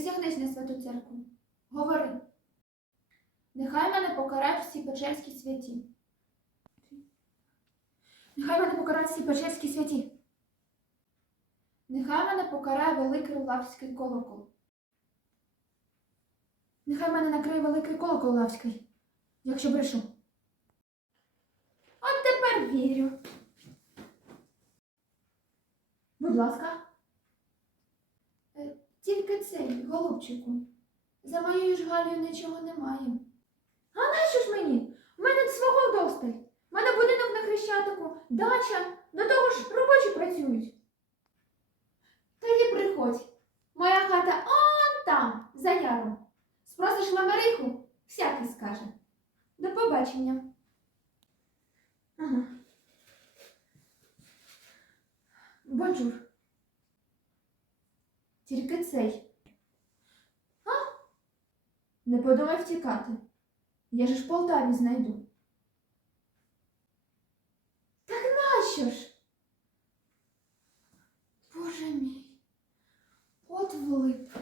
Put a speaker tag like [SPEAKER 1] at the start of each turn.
[SPEAKER 1] Присягнись на святу церкву. Говори. Нехай мене покарають всі печерські святі. Нехай мене покарають всі печерські святі. Нехай мене покарає великий лавський колокол. Нехай мене накриє великий колокол лавський, якщо брешу. От тепер вірю. Будь ласка. Тільки цей, голубчику. За моєю ж Галею нічого немає. А нащо ж мені? У мене свого досталь. У мене будинок на Хрещатику, дача, до того ж робочі працюють. Тоді приходь. Моя хата он там, за яром. Спросиш мамериху, всякий скаже. До побачення. Ага. Бонжур. Тільки цей. А? Не подумай втікати. Я ж в Полтаві знайду. Так нащо ж? Боже мій, от Волип.